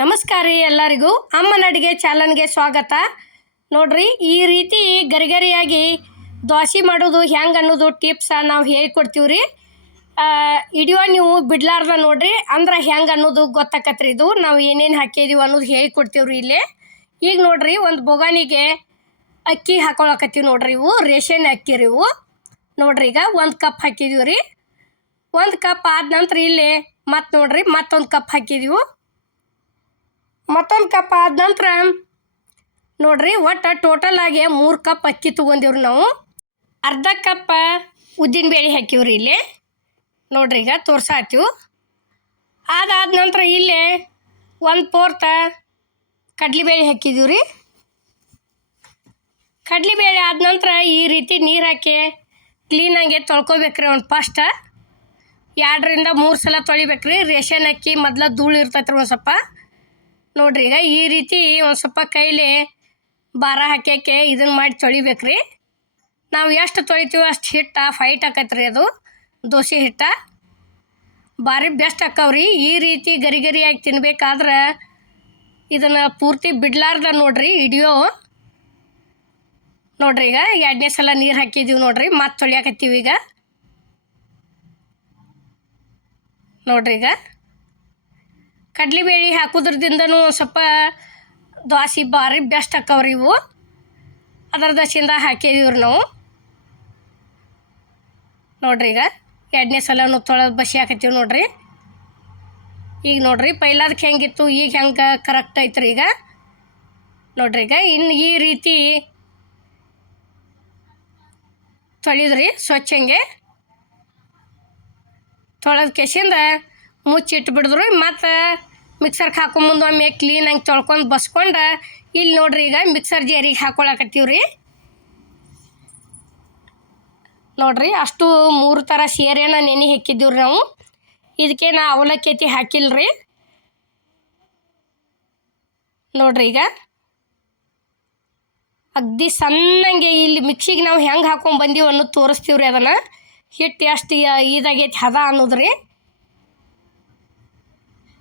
ನಮಸ್ಕಾರ ರೀ ಎಲ್ಲರಿಗೂ. ಅಮ್ಮನ ಅಡುಗೆ ಚಾನಲ್ಗೆ ಸ್ವಾಗತ. ನೋಡ್ರಿ, ಈ ರೀತಿ ಗರಿಗರಿಯಾಗಿ ದೋಸೆ ಮಾಡೋದು ಹೆಂಗೆ ಅನ್ನೋದು ಟಿಪ್ಸ ನಾವು ಹೇಳ್ಕೊಡ್ತೀವಿ ರೀ. ಇಡಿಯೋ ನೀವು ಬಿಡ್ಲಾರ್ದ ನೋಡ್ರಿ, ಅಂದ್ರೆ ಹೆಂಗೆ ಅನ್ನೋದು ಗೊತ್ತಾಕತ್ರಿ ಇದು. ನಾವು ಏನೇನು ಹಾಕಿದೀವಿ ಅನ್ನೋದು ಹೇಳ್ಕೊಡ್ತೀವಿ ರೀ ಇಲ್ಲಿ. ಈಗ ನೋಡ್ರಿ, ಒಂದು ಬೊಗಾನಿಗೆ ಅಕ್ಕಿ ಹಾಕೊಳಕತ್ತೀವಿ ನೋಡ್ರಿ ಇವು, ರೇಷನ್ ಅಕ್ಕಿ ರೀ ಇವು. ನೋಡ್ರಿ ಈಗ ಒಂದು ಕಪ್ ಹಾಕಿದೀವಿ ರೀ. ಒಂದು ಕಪ್ ಆದ ನಂತರ ಇಲ್ಲಿ ಮತ್ತೆ ನೋಡ್ರಿ ಮತ್ತೊಂದು ಕಪ್ ಹಾಕಿದೀವಿ. ಮತ್ತೊಂದು ಕಪ್ ಆದ ನಂತರ ನೋಡ್ರಿ ಒಟ್ಟು ಟೋಟಲ್ ಆಗಿ ಮೂರು ಕಪ್ ಅಕ್ಕಿ ತೊಗೊಂಡಿವ್ರಿ ನಾವು. ಅರ್ಧ ಕಪ್ ಉದ್ದಿನ ಬೇಳೆ ಹಾಕಿವ್ರಿ ಇಲ್ಲಿ. ನೋಡ್ರಿ ಈಗ ತೋರ್ಸಾತೀವಿ. ಅದಾದ ನಂತರ ಇಲ್ಲಿ ಒಂದು ಪೋರ್ತ ಕಡ್ಲಿಬೇಳೆ ಹಾಕಿದೀವಿ ರೀ ಕಡ್ಲಿಬೇಳೆ ಆದ ನಂತರ ಈ ರೀತಿ ನೀರು ಹಾಕಿ ಕ್ಲೀನಾಗೆ ತೊಳ್ಕೊಬೇಕ್ರಿ ಒಂದು ಫಸ್ಟ ಎರಡರಿಂದ ಮೂರು ಸಲ ತೊಳಿಬೇಕ್ರಿ. ರೇಷನ್ ಅಕ್ಕಿ ಮೊದಲ ಧೂಳು ಇರ್ತೈತ್ರಿ ಒಂದು ಸ್ವಲ್ಪ. ನೋಡ್ರಿ, ಈಗ ಈ ರೀತಿ ಒಂದು ಸ್ವಲ್ಪ ಕೈಲಿ ಭಾರ ಹಾಕ್ಯಾಕೆ ಇದನ್ನು ಮಾಡಿ ತೊಳಿಬೇಕ್ರಿ. ನಾವು ಎಷ್ಟು ತೊಳಿತೀವೋ ಅಷ್ಟು ಹಿಟ್ಟ ಫೈಟ್ ಆಕೈತ್ರಿ ಅದು, ದೋಸೆ ಹಿಟ್ಟ. ಭಾರಿ ಬೆಸ್ಟ್ ಆಕ್ಕವ್ರಿ ಈ ರೀತಿ ಗರಿ ಗರಿಯಾಗಿ ತಿನ್ಬೇಕಾದ್ರೆ ಇದನ್ನು ಪೂರ್ತಿ ಬಿಡ್ಲಾರ್ದ ನೋಡ್ರಿ ಇಡಿಯೋ. ನೋಡ್ರಿ, ಈಗ ಎರಡನೇ ಸಲ ನೀರು ಹಾಕಿದ್ದೀವಿ ನೋಡ್ರಿ, ಮತ್ತೆ ತೊಳಿಯಾಕತ್ತೀವಿ ಈಗ. ನೋಡ್ರಿ ಈಗ. ಕಡ್ಲಿಬೇಳೆ ಹಾಕೋದ್ರದಿಂದನೂ ಒಂದು ಸ್ವಲ್ಪ ದ್ವಾಸಿ ಭಾರಿ ಬೆಸ್ಟ್ ಆಕ್ಕವ್ರಿ ಇವು. ಅದರ ದಶಿಂದ ಹಾಕಿದೀವ್ರಿ ನಾವು. ನೋಡ್ರಿ ಈಗ ಎರಡನೇ ಸಲನು ತೊಳೆದು ಬಸಿ ಹಾಕತ್ತೀವಿ ನೋಡ್ರಿ. ಈಗ ನೋಡ್ರಿ ಪೈಲಾದಕ್ಕೆ ಹೆಂಗಿತ್ತು, ಈಗ ಹೆಂಗೆ ಕರೆಕ್ಟ್ ಐತ್ರಿ ಈಗ. ನೋಡ್ರಿ ಈಗ ಇನ್ನು ಈ ರೀತಿ ತೊಳೆದ್ರಿ ಸ್ವಚ್ಛಂಗೆ. ತೊಳೆದ ಕೆಸಿಂದ ಮುಚ್ಚಿಟ್ಟು ಬಿಡಿದ್ರು ಮತ್ತು ಮಿಕ್ಸರ್ಗೆ ಹಾಕೋ ಮುಂದೆ ಒಮ್ಮೆ ಕ್ಲೀನಾಗಿ ತೊಳ್ಕೊಂಡು ಬಸ್ಕೊಂಡು ಇಲ್ಲಿ ನೋಡ್ರಿ ಈಗ ಮಿಕ್ಸರ್ ಜೇರಿಗೆ ಹಾಕೊಳಕತ್ತೀವಿ ರೀ ನೋಡ್ರಿ ಅಷ್ಟು ಮೂರು ಥರ ಸೇರೇನ ನೆನೆ ಹಾಕಿದ್ದೀವಿ ನಾವು. ಇದಕ್ಕೆ ನಾ ಅವಲಕ್ಕಿ ಹಾಕಿಲ್ಲ ರೀ ನೋಡ್ರಿ ಈಗ. ಅಗ್ದಿ ಸಣ್ಣಂಗೆ ಇಲ್ಲಿ ಮಿಕ್ಸಿಗೆ ನಾವು ಹೆಂಗೆ ಹಾಕೊಂಡು ಬಂದೀವಿ ಅನ್ನೋದು ತೋರಿಸ್ತೀವಿ ರೀ ಅದನ್ನು. ಹಿಟ್ಟು ಎಷ್ಟು ಇದಾಗೈತಿ ಹದ ಅನ್ನೋದು ರೀ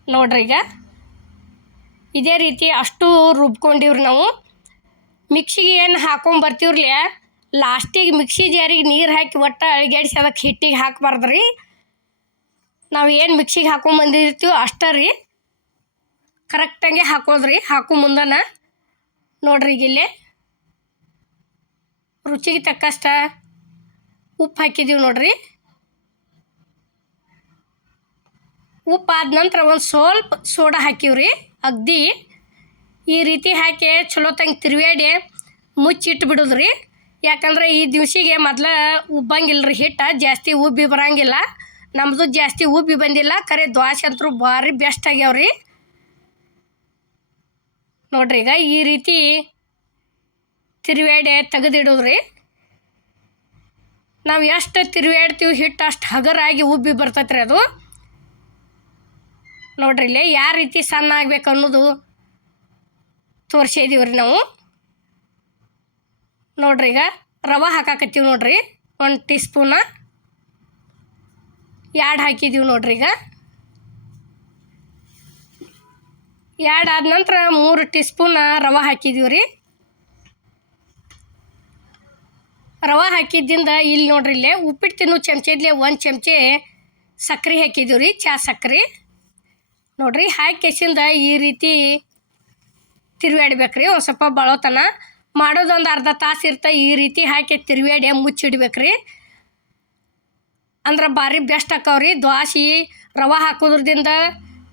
ನೋಡ್ರಿ ಈಗ. ಇದೇ ರೀತಿ ಅಷ್ಟು ರುಬ್ಕೊಂಡಿವ್ರಿ ನಾವು. ಮಿಕ್ಸಿಗೆ ಏನು ಹಾಕೊಂಬರ್ತೀವ್ರಲ್ಲ ಲಾಸ್ಟಿಗೆ ಮಿಕ್ಸಿ ಜಾರಿಗೆ ನೀರು ಹಾಕಿ ಒಟ್ಟು ಅಳಿಗೆಡಿಸಿ ಅದಕ್ಕೆ ಹಿಟ್ಟಿಗೆ ಹಾಕಬಾರ್ದು ರೀ ನಾವು ಏನು ಮಿಕ್ಸಿಗೆ ಹಾಕೊಂಬಂದಿರ್ತೀವೋ ಅಷ್ಟೇ ರೀ. ಕರೆಕ್ಟಂಗೆ ಹಾಕೋದ್ರಿ, ಹಾಕೋ ಮುಂದನ. ನೋಡ್ರಿ ಈಗ ಇಲ್ಲಿ. ರುಚಿಗೆ ತಕ್ಕಷ್ಟ ಉಪ್ಪು ಹಾಕಿದ್ದೀವಿ ನೋಡ್ರಿ. ಉಪ್ಪು ಆದ ನಂತರ ಒಂದು ಸ್ವಲ್ಪ ಸೋಡಾ ಹಾಕಿವ್ರಿ, ಅಗ್ದಿ. ಈ ರೀತಿ ಹಾಕಿ ಚಲೋ ತಂಗೆ ತಿರುವಾಡಿ ಮುಚ್ಚಿಟ್ಟು ರೀ ಯಾಕಂದ್ರೆ ಈ ದಿವ್ಸಿಗೆ ಮೊದಲ ಉಬ್ಬಂಗಿಲ್ಲ ರೀ ಹಿಟ್ಟು, ಜಾಸ್ತಿ ಉಬ್ಬಿ ಬರಂಗಿಲ್ಲ. ನಮ್ಮದು ಜಾಸ್ತಿ ಉಬ್ಬಿ ಬಂದಿಲ್ಲ, ಕರೆ ದ್ವಾಸೆ ಅಂತೂ ಭಾರಿ ಬೆಸ್ಟ್ ಆಗ್ಯಾವ್ರಿ. ನೋಡ್ರಿ ಈಗ ಈ ರೀತಿ ತಿರುವಾಡಿ ತೆಗೆದಿಡೋದ್ರಿ. ನಾವು ಎಷ್ಟು ತಿರುವೇಡ್ತೀವಿ ಹಿಟ್ಟು, ಅಷ್ಟು ಹಗರಾಗಿ ಉಬ್ಬಿ ಬರ್ತೈತ್ರಿ ಅದು. ನೋಡ್ರಿ ಇಲ್ಲಿ ಯಾವ ರೀತಿ ಸಣ್ಣ ಆಗ್ಬೇಕು ಅನ್ನೋದು ತೋರಿಸಿದೀವಿ ರೀ ನಾವು. ನೋಡ್ರಿ ಈಗ ರವೆ ಹಾಕಾಕತ್ತೀವಿ ನೋಡ್ರಿ. ಒಂದು ಟೀ ಸ್ಪೂನ ಎರಡು ಹಾಕಿದ್ದೀವಿ ನೋಡ್ರಿ ಈಗ. ಎರಡು ಆದ ನಂತರ ಮೂರು ಟೀ ಸ್ಪೂನ ರವೆ ಹಾಕಿದ್ದೀವಿ ರೀ. ರವೆ ಹಾಕಿದ್ದಿಂದ ಇಲ್ಲಿ ನೋಡ್ರಿ ಇಲ್ಲೇ ಉಪ್ಪಿಟ್ಟು ತಿನ್ನೋ ಚಮಚದಲ್ಲೇ ಒಂದು ಚಮಚೆ ಸಕ್ಕರೆ ಹಾಕಿದ್ದೀವಿ ರೀ, ಚಾ ಸಕ್ಕರೆ ನೋಡ್ರಿ ಹಾಕಿ ಕೆಸಿಂದ ಈ ರೀತಿ ತಿರುವಾಡ್ಬೇಕ್ರಿ ಒಂದು ಸ್ವಲ್ಪ ಬಳೋತನ. ಮಾಡೋದೊಂದು ಅರ್ಧ ತಾಸು ಇರ್ತ ಈ ರೀತಿ ಹಾಕಿ ತಿರುವಾಡಿ ಮುಚ್ಚಿಡ್ಬೇಕ್ರಿ. ಅಂದ್ರೆ ಭಾರಿ ಬೆಸ್ಟ್ ಆಕ್ಕವ್ರಿ ದ್ವಾಸಿ ರವೆ ಹಾಕೋದ್ರದಿಂದ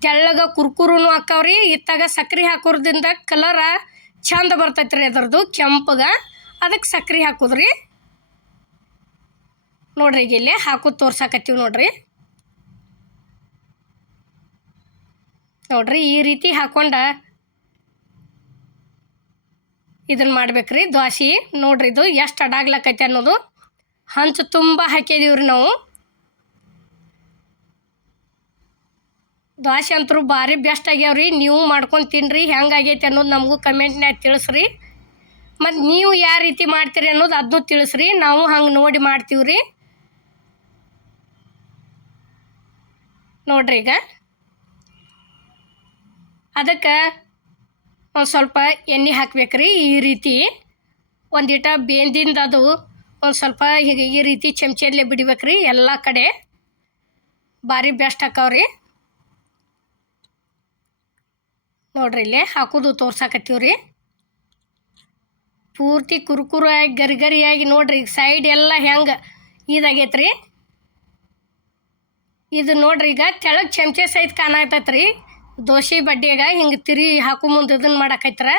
ತೆಳ್ಳಗೆ ಕುರ್ಕುರೂ ಹಾಕವ್ರಿ ಇತ್ತಾಗ ಸಕ್ರೆ ಹಾಕೋದ್ರಿಂದ ಕಲರ ಚಂದ ಬರ್ತೈತೆ ರೀ ಕೆಂಪಗ. ಕೆಂಪಗೆ ಅದಕ್ಕೆ ಸಕ್ರೆ ಹಾಕೋದ್ರಿ. ನೋಡ್ರಿ ಈಗ ಇಲ್ಲಿ ಹಾಕೋದು ತೋರ್ಸಾಕತ್ತೀವಿ ನೋಡ್ರಿ. ನೋಡ್ರಿ, ಈ ರೀತಿ ಹಾಕೊಂಡ ಇದನ್ನು ಮಾಡ್ಬೇಕ್ರಿ. ದ್ವಾಸಿ, ನೋಡ್ರಿ, ಇದು ಎಷ್ಟು ಅಡಾಗ್ಲಕ್ಕೈತೆ ಅನ್ನೋದು. ಹಂಚು ತುಂಬ ಹಾಕಿದೀವಿ ರೀ ನಾವು. ದ್ವಾಸೆ ಅಂತೂ ಭಾರಿ ಬೆಸ್ಟ್ ಆಗ್ಯಾವ್ರಿ. ನೀವು ಮಾಡ್ಕೊಂಡು ತಿನ್ನಿರಿ ಹೆಂಗಾಗೈತೆ ಅನ್ನೋದು ನಮಗೂ ಕಮೆಂಟ್ನ್ಯಾಗ ತಿಳಿಸ್ರಿ. ಮತ್ತು ನೀವು ಯಾವ ರೀತಿ ಮಾಡ್ತೀರಿ ಅನ್ನೋದು ಅದನ್ನೂ ತಿಳಿಸ್ರಿ. ನಾವು ಹಂಗೆ ನೋಡಿ ಮಾಡ್ತೀವ್ರಿ. ನೋಡ್ರಿ ಈಗ. ಅದಕ್ಕೆ ಒಂದು ಸ್ವಲ್ಪ ಎಣ್ಣೆ ಹಾಕ್ಬೇಕ್ರಿ ಈ ರೀತಿ. ಒಂದಿಟ ಬೇಂದಿಂದ ಅದು ಒಂದು ಸ್ವಲ್ಪ ಹೀಗೆ ಈ ರೀತಿ ಚಮಚಲ್ಲೇ ರೀ ಎಲ್ಲ ಕಡೆ. ಭಾರಿ ಬೆಸ್ಟ್ ಹಾಕವ್ರಿ ನೋಡ್ರಿ ಇಲ್ಲೇ ಹಾಕೋದು ತೋರ್ಸಾಕತ್ತೀವ್ರಿ. ಪೂರ್ತಿ ಕುರುಕುರಾಗಿ ಗರಿಗರಿಯಾಗಿ ನೋಡ್ರಿ ಈಗ ಸೈಡ್ ಎಲ್ಲ ಹೆಂಗೆ ಇದಾಗೈತ್ರಿ. ಇದು ನೋಡ್ರಿ ಈಗ ಕೆಳಗೆ ಚಮಚೆ ಸಹಿತ ಕಾಣಾಕತ್ತೈತ್ರಿ. ದೋಸೆ ಬಡ್ಡಿಯಾಗ ಹಿಂಗೆ ತಿರಿ ಹಾಕು ಮುಂದೆ ಇದನ್ನು ಮಾಡಾಕೈತ್ರ.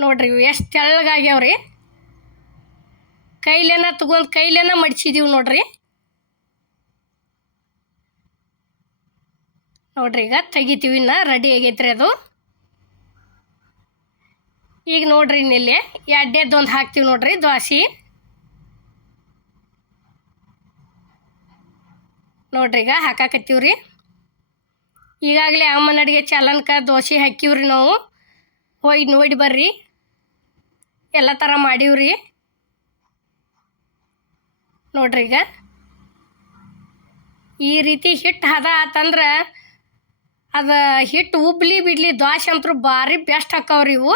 ನೋಡ್ರಿ ಎಷ್ಟು ತೆಳ್ಳಗಾಗ್ಯಾವ್ರಿ. ಕೈಲೇನ ತಗೊಂಡು ಕೈಲೇನ ಮಡಿಸಿದೀವಿ ನೋಡ್ರಿ. ನೋಡ್ರಿ ಈಗ ತೆಗಿತೀವಿ ಇನ್ನು, ರೆಡಿ ಆಗೈತ್ರಿ ಅದು. ಈಗ ನೋಡ್ರಿ ಇನ್ನಿಲ್ಲಿ ಎಡ್ಡೆದ್ದೊಂದು ಹಾಕ್ತೀವಿ ನೋಡ್ರಿ ದ್ವಾಸಿ. ನೋಡ್ರಿ ಈಗ ಹಾಕಾಕತ್ತೀವ್ರಿ. ಈಗಾಗಲೇ ಅಮ್ಮನ ಅಡುಗೆ ಚಾಲನ್ಕ ದೋಸೆ ಹಾಕಿವ್ರಿ ನಾವು. ಹೋಯ್ ನೋಡಿ ಬರ್ರಿ. ಎಲ್ಲ ಥರ ಮಾಡೀವ್ರಿ. ನೋಡ್ರಿ ಈಗ. ಈ ರೀತಿ ಹಿಟ್ಟು ಹದ ಆತಂದ್ರೆ ಅದು ಹಿಟ್ಟು ಉಬ್ಲಿ ಬಿಡ್ಲಿ ದ್ವಾಸೆ ಅಂತೂ ಭಾರಿ ಬೆಸ್ಟ್ ಹಾಕವ್ರಿ ಇವು.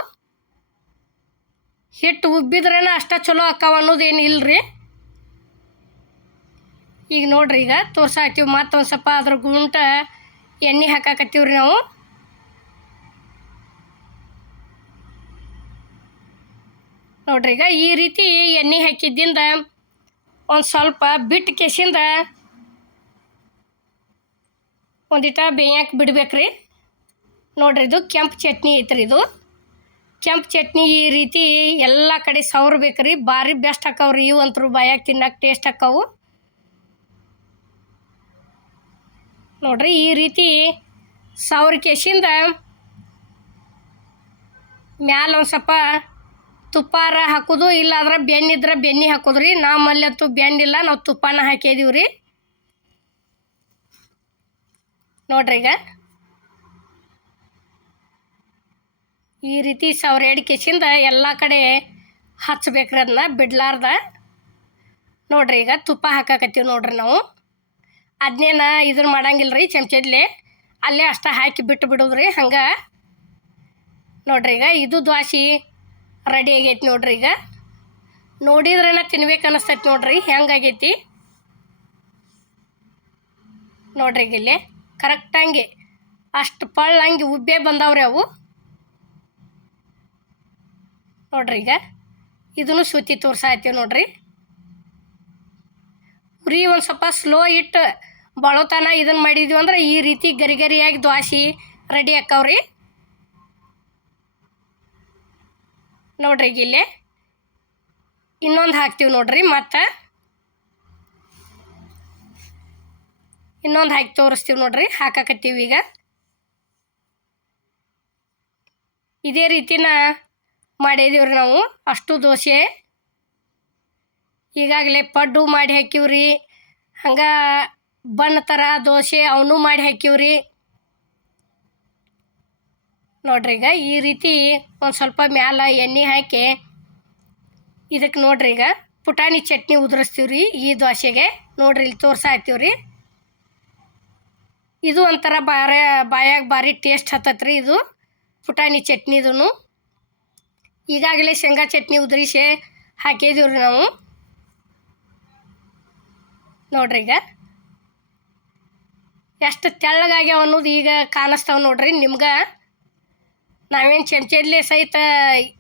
ಹಿಟ್ಟು ಉಬ್ಬಿದ್ರೇನ ಅಷ್ಟ ಚಲೋ ಆಕಾವ ಅನ್ನೋದೇನು ಇಲ್ರಿ. ಈಗ ನೋಡ್ರಿ ಈಗ ತೋರ್ಸಾಕ್ತೀವಿ ಮತ್ತೊಂದು ಸ್ವಲ್ಪ ಅದ್ರ ಗುಂಟ ಎಣ್ಣೆ ಹಾಕಾಕತ್ತೀವ್ರಿ ನಾವು. ನೋಡ್ರಿ, ಈಗ ಈ ರೀತಿ ಎಣ್ಣೆ ಹಾಕಿದ್ದಿಂದ ಒಂದು ಸ್ವಲ್ಪ ಬಿಟ್ಟು ಕೆಸಿಂದ ಒಂದಿಟ ಬೇಯಕ್ಕೆ ಬಿಡ್ಬೇಕ್ರಿ. ನೋಡ್ರಿ, ಇದು ಕೆಂಪು ಚಟ್ನಿ ಐತ್ರಿ ಇದು. ಕೆಂಪು ಚಟ್ನಿ ಈ ರೀತಿ ಎಲ್ಲ ಕಡೆ ಸವ್ರಬೇಕ್ರಿ. ಭಾರಿ ಬೆಸ್ಟ್ ಹಾಕವ್ರಿ ಇವಂತರು, ಬಾಯಾಗ ತಿನ್ನಕ್ಕೆ ಟೇಸ್ಟ್ ಹಾಕಾವು. ನೋಡ್ರಿ ಈ ರೀತಿ ಸಾವಿರ ಕೇಸಿಂದ ಮ್ಯಾಲ ಒಂದು ಸ್ವಲ್ಪ ತುಪ್ಪಾರ ಹಾಕೋದು, ಇಲ್ಲಾದ್ರೆ ಬೆನ್ನಿದ್ರೆ ಬೆನ್ನಿ ಹಾಕೋದ್ರಿ. ನಮ್ಮಲ್ಲಂತೂ ಬೆನ್ನಿಲ್ಲ ನಾವು ತುಪ್ಪನ ಹಾಕಿದೀವಿ ರೀ ನೋಡ್ರಿ ಈಗ. ಈ ರೀತಿ ಸಾವಿರ ಎರಡು ಕೆಸಿಂದ ಎಲ್ಲ ಕಡೆ ಹಚ್ಬೇಕ್ರಿ ಅದನ್ನ ಬಿಡ್ಲಾರ್ದ. ನೋಡ್ರಿ ಈಗ ತುಪ್ಪ ಹಾಕಾಕತ್ತೀವಿ ನೋಡ್ರಿ ನಾವು. ಅದನ್ನೇನ ಇದನ್ನ ಮಾಡಂಗಿಲ್ಲ ರೀ ಚಮಚದ್ಲೆ. ಅಲ್ಲೇ ಅಷ್ಟ ಹಾಕಿ ಬಿಟ್ಟು ಬಿಡೋದ್ರಿ ಹಂಗೆ. ನೋಡ್ರಿ ಈಗ ಇದು ದ್ವಾಸಿ ರೆಡಿ ಆಗೈತಿ ನೋಡ್ರಿ ಈಗ. ನೋಡಿದ್ರೇನ ತಿನ್ಬೇಕು ಅನ್ನಿಸ್ತೈತಿ ನೋಡ್ರಿ ಹೆಂಗಾಗೈತಿ ನೋಡ್ರಿ ಈಗ ಇಲ್ಲಿ ಕರೆಕ್ಟಂಗೆ ಅಷ್ಟು ಪಳ್ಳಂಗೆ ಉಬ್ಬೆ ಬಂದವ್ರಿ ಅವು. ನೋಡ್ರಿ ಈಗ ಇದನ್ನು ಸುತ್ತಿ ತೋರ್ಸಾಯ್ತೀವಿ ನೋಡ್ರಿ. ಉರಿ ಒಂದು ಸ್ವಲ್ಪ ಸ್ಲೋ ಇಟ್ಟು ಬಳೋತನ ಇದನ್ನು ಮಾಡಿದ್ವಿ ಅಂದ್ರೆ ಈ ರೀತಿ ಗರಿ ಗರಿಯಾಗಿ ದ್ವಾಸಿ ರೆಡಿ ಆಕ್ಕವ್ರಿ ನೋಡ್ರಿ ಈಗ ಇಲ್ಲಿ. ಇನ್ನೊಂದು ಹಾಕ್ತೀವಿ ನೋಡ್ರಿ ಮತ್ತು. ಇನ್ನೊಂದು ಹಾಕಿ ತೋರಿಸ್ತೀವಿ ನೋಡ್ರಿ, ಹಾಕಾಕತ್ತೀವಿ ಈಗ. ಇದೇ ರೀತಿನ ಮಾಡಿದೀವ್ರಿ ನಾವು, ಅಷ್ಟು ದೋಸೆ. ಈಗಾಗಲೇ ಪಡ್ಡು ಮಾಡಿ ಹಾಕಿವ್ರಿ. ಹಂಗೆ ಬಣ್ಣ ಥರ ದೋಸೆ ಅವನು ಮಾಡಿ ಹಾಕಿವ್ರಿ. ನೋಡ್ರಿ ಈಗ ಈ ರೀತಿ ಒಂದು ಸ್ವಲ್ಪ ಮ್ಯಾಲ ಎಣ್ಣೆ ಹಾಕಿ ಇದಕ್ಕೆ ನೋಡ್ರಿ ಈಗ ಪುಟಾಣಿ ಚಟ್ನಿ ಉದುರಿಸ್ತೀವ್ರಿ ಈ ದೋಸೆಗೆ. ನೋಡ್ರಿ ಇಲ್ಲಿ ತೋರ್ಸಾಯ್ತೀವಿ ಇದು ಒಂಥರ ಬಾರ ಬಾಯಾಗ ಭಾರಿ ಟೇಸ್ಟ್ ಹತ್ತತ್ರಿ ಇದು ಪುಟಾಣಿ ಚಟ್ನಿದು ಈಗಾಗಲೇ ಶೇಂಗಾ ಚಟ್ನಿ ಉದುರಿಸಿ ಹಾಕಿದೀವ್ರಿ ನಾವು. ನೋಡ್ರಿ ಈಗ ಎಷ್ಟು ತೆಳ್ಳಗಾಗ್ಯಾವ ಅನ್ನೋದು ಈಗ ಕಾಣಿಸ್ತಾವ ನೋಡ್ರಿ ನಿಮ್ಗೆ. ನಾವೇನು ಚಮಚದ್ಲೆ ಸಹಿತ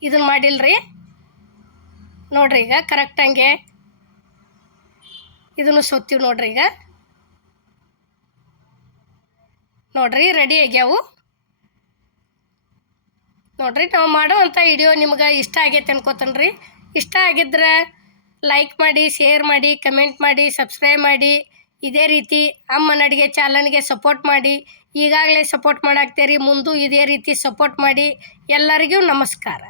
ಇದನ್ನ ಮಾಡಿಲ್ರಿ. ನೋಡ್ರಿ ಈಗ ಕರೆಕ್ಟ್ ಹಂಗೆ ಇದನ್ನು ಸುತ್ತೀವಿ ನೋಡ್ರಿ ಈಗ. ನೋಡ್ರಿ ರೆಡಿ ಆಗ್ಯಾವು. ನೋಡ್ರಿ ನಾವು ಮಾಡುವಂಥ ವಿಡಿಯೋ ನಿಮ್ಗೆ ಇಷ್ಟ ಆಗೈತೆ ಅನ್ಕೋತನ್ರಿ. ಇಷ್ಟ ಆಗಿದ್ರೆ ಲೈಕ್ ಮಾಡಿ ಶೇರ್ ಮಾಡಿ ಕಮೆಂಟ್ ಮಾಡಿ ಸಬ್ಸ್ಕ್ರೈಬ್ ಮಾಡಿ. ಇದೇ ರೀತಿ ಅಮ್ಮನ ಅಡುಗೆ ಚಾಲನೆಗೆ ಸಪೋರ್ಟ್ ಮಾಡಿ, ಈಗಾಗಲೇ ಸಪೋರ್ಟ್ ಮಾಡಾಕ್ತೀರಿ, ಮುಂದೂ ಇದೇ ರೀತಿ ಸಪೋರ್ಟ್ ಮಾಡಿ ಎಲ್ಲರಿಗೂ ನಮಸ್ಕಾರ.